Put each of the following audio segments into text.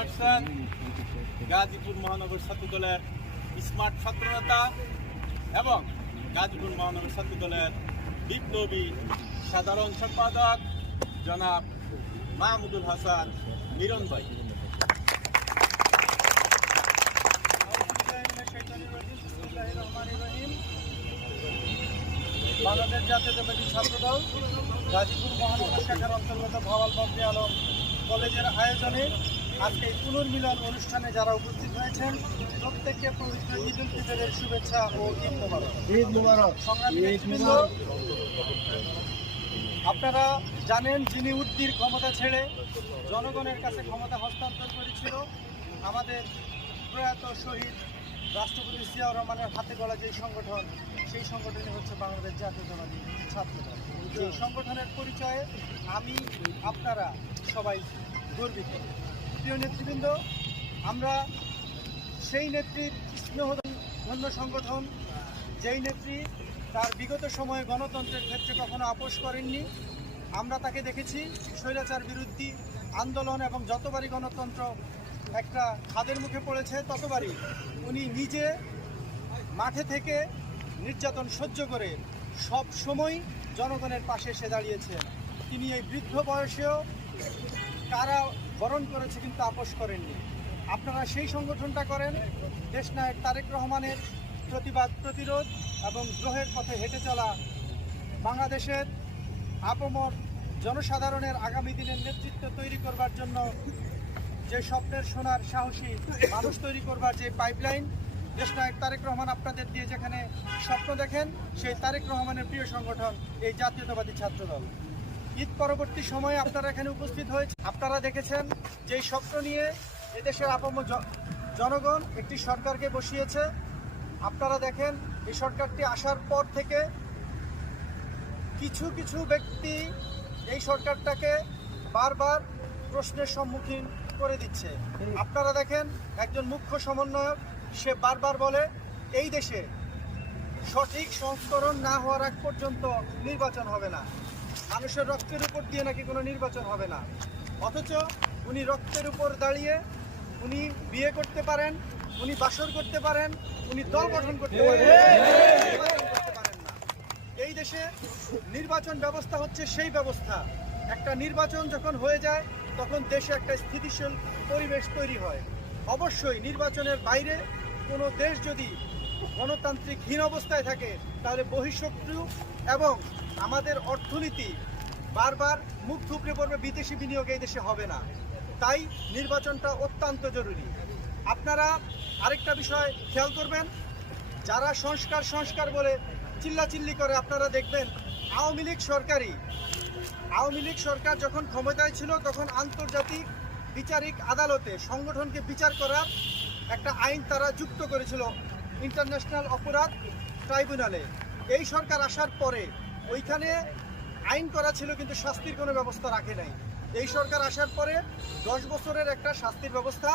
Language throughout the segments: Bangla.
আসছেন গাজীপুর মহানগর ছাত্র দলের স্মার্ট ছাত্রনেতা এবং গাজীপুর মহানগর ছাত্র দলের বিপ্লবী সাধারণ সম্পাদক জনাব মাহমুদুল হাসান মিরন ভাই। বাংলাদেশ জাতীয়তাবাদী ছাত্রদল গাজীপুর মহানগর শাখার অন্তর্গত ভাওয়াল বাবরি আলম কলেজের আয়োজনে আজকে এই পুনর্মিলন অনুষ্ঠানে যারা উপস্থিত হয়েছেন প্রত্যেককে পবিত্র ঈদ উল ফিতরের শুভেচ্ছা ও ঈদ মোবারক। ঈদ মোবারক। সংগ্রামী নেতৃবৃন্দ, আপনারা জানেন যিনি উদ্দির ক্ষমতা ছেড়ে জনগণের কাছে ক্ষমতা হস্তান্তর করেছিল আমাদের প্রয়াত শহীদ রাষ্ট্রপতি জিয়াউর রহমানের হাতে গলা যে সংগঠন, সেই সংগঠনই হচ্ছে বাংলাদেশ জাতীয়তাবাদী ছাত্রদল। এই সংগঠনের পরিচয়ে আমি আপনারা সবাই গর্বিত। প্রিয় নেতৃবৃন্দ, আমরা সেই নেত্রীর স্নেহধন্য সংগঠন, যেই নেত্রী তার বিগত সময়ে গণতন্ত্রের ক্ষেত্রে কখনো আপোষ করেননি। আমরা তাকে দেখেছি স্বৈরাচার বিরোধী আন্দোলন এবং যতবারই গণতন্ত্র একটা খাদের মুখে পড়েছে ততবারই উনি নিজে মাঠে থেকে নির্যাতন সহ্য করে সব সময় জনগণের পাশে এসে দাঁড়িয়েছেন। তিনি এই বৃদ্ধ বয়সেও কারাবরণ করেছে কিন্তু আপোষ করেননি। আপনারা সেই সংগঠনটা করেন দেশনায়ক তারেক রহমানের প্রতিবাদ প্রতিরোধ এবং দ্রোহের পথে হেঁটে চলা বাংলাদেশের আপামর জনসাধারণের আগামী দিনের নেতৃত্ব তৈরি করবার জন্য যে স্বপ্নের সোনার সাহসী মানুষ তৈরি করবার যে পাইপলাইন দেশনায়ক তারেক রহমান আপনাদের দিয়ে যেখানে স্বপ্ন দেখেন, সেই তারেক রহমানের প্রিয় সংগঠন এই জাতীয়তাবাদী ছাত্রদল। ঈদ পরবর্তী সময়ে আপনারা এখানে উপস্থিত হয়েছে। আপনারা দেখেছেন যেই স্বপ্ন নিয়ে এদেশের আপামর জনগণ একটি সরকারকে বসিয়েছে। আপনারা দেখেন এই সরকারটি আসার পর থেকে কিছু কিছু ব্যক্তি এই সরকারটাকে বারবার প্রশ্নের সম্মুখীন করে দিচ্ছে। আপনারা দেখেন একজন মুখ্য সমন্বয়ক, সে বারবার বলে এই দেশে সঠিক সংস্করণ না হওয়ার আগ পর্যন্ত নির্বাচন হবে না, মানুষের রক্তের উপর দিয়ে নাকি কোনো নির্বাচন হবে না। অথচ উনি রক্তের উপর দাঁড়িয়ে উনি বিয়ে করতে পারেন, উনি বাসর করতে পারেন, উনি দল গঠন করতে পারেন না। এই দেশে নির্বাচন ব্যবস্থা হচ্ছে সেই ব্যবস্থা, একটা নির্বাচন যখন হয়ে যায় তখন দেশে একটা স্থিতিশীল পরিবেশ তৈরি হয়। অবশ্যই নির্বাচনের বাইরে কোনো দেশ যদি গণতান্ত্রিকহীন অবস্থায় থাকে তাহলে বহিঃশত্রু এবং আমাদের অর্থনীতি বারবার মুখ থুবড়ে পড়বে, বিদেশি বিনিয়োগ এই দেশে হবে না। তাই নির্বাচনটা অত্যন্ত জরুরি। আপনারা আরেকটা বিষয় খেয়াল করবেন, যারা সংস্কার বলে চিল্লাচিল্লি করে, আপনারা দেখবেন আওয়ামী লীগ সরকার যখন ক্ষমতায় ছিল তখন আন্তর্জাতিক বিচারিক আদালতে সংগঠনকে বিচার করার একটা আইন তারা যুক্ত করেছিল ইন্টারন্যাশনাল অপরাধ ট্রাইব্যুনালে। এই সরকার আসার পরে ওইখানে আইন করা ছিল কিন্তু শাস্তির কোনো ব্যবস্থা রাখে নাই। এই সরকার আসার পরে 10 বছরের একটা শাস্তির ব্যবস্থা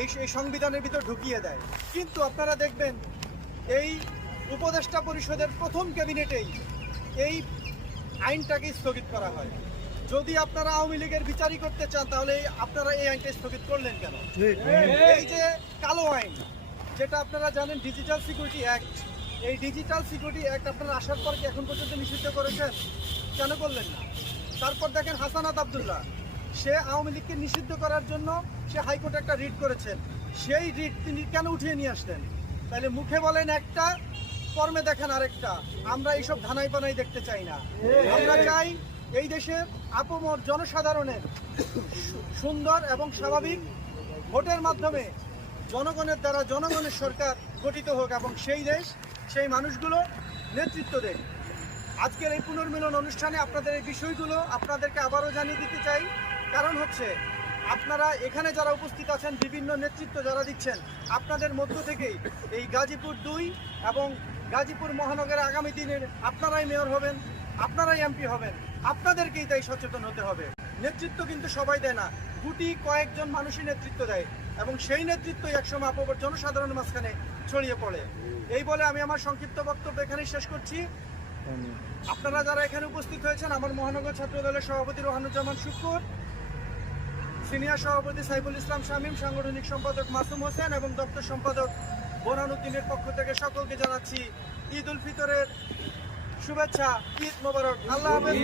এই সংবিধানের ভিতর ঢুকিয়ে দেয়। কিন্তু আপনারা দেখবেন এই উপদেষ্টা পরিষদের প্রথম ক্যাবিনেটেই এই আইনটাকে স্থগিত করা হয়। যদি আপনারা আওয়ামী লীগের বিচারই করতে চান তাহলে আপনারা এই আইনটা স্থগিত করলেন কেন? এই যে কালো আইন, যেটা আপনারা জানেন ডিজিটাল সিকিউরিটি অ্যাক্ট, এই ডিজিটাল সিকিউরিটি অ্যাক্ট আপনারা আসার পর কি এখন পর্যন্ত নিষিদ্ধ করেছেন? কেন করলেন না? তারপর দেখেন হাসানাত আব্দুল্লাহ, সে আওয়ামী লীগকে নিষিদ্ধ করার জন্য সে হাইকোর্টে একটা রিট করেছেন, সেই রিট তিনি কেন উঠিয়ে নিয়ে আসলেন? তাহলে মুখে বলেন একটা, কর্মে দেখেন আরেকটা। আমরা এইসব ধানাই পানাই দেখতে চাই না। আমরা চাই এই দেশের আপামর জনসাধারণের সুন্দর এবং স্বাভাবিক ভোটের মাধ্যমে জনগণের দ্বারা জনগণের সরকার গঠিত হোক এবং সেই দেশ সেই মানুষগুলো নেতৃত্ব দেয়। আজকের এই পুনর্মিলন অনুষ্ঠানে আপনাদের এই বিষয়গুলো আপনাদেরকে আবারও জানিয়ে দিতে চাই। কারণ হচ্ছে আপনারা এখানে যারা উপস্থিত আছেন, বিভিন্ন নেতৃত্ব যারা দিচ্ছেন, আপনাদের মধ্য থেকেই এই গাজীপুর 2 এবং গাজীপুর মহানগরে আগামী দিনের আপনারাই মেয়র হবেন, আপনারাই এমপি হবেন। আপনাদেরকেই তাই সচেতন হতে হবে। নেতৃত্ব কিন্তু সবাই দেয় না, গুটি কয়েকজন মানুষই নেতৃত্ব দেয় এবং সেই নেতৃত্বই একসময় আপামর জনসাধারণের মাঝখানে ছড়িয়ে পড়ে। এই বলে আমি আমার সংক্ষিপ্ত বক্তব্য এখানেই শেষ করছি। আপনারা যারা এখানে উপস্থিত হয়েছেন, আমার মহানগর ছাত্র দলের সভাপতি রোহানুজ্জামান শুক্কুর, সিনিয়র সভাপতি সাইফুল ইসলাম শামীম, সাংগঠনিক সম্পাদক মাসুম হোসেন এবং দপ্তর সম্পাদক বোরহানউদ্দিনের পক্ষ থেকে সকলকে জানাচ্ছি ঈদ উল ফিতরের শুভেচ্ছা। ঈদ মোবারক। আল্লাহ হাফেজ।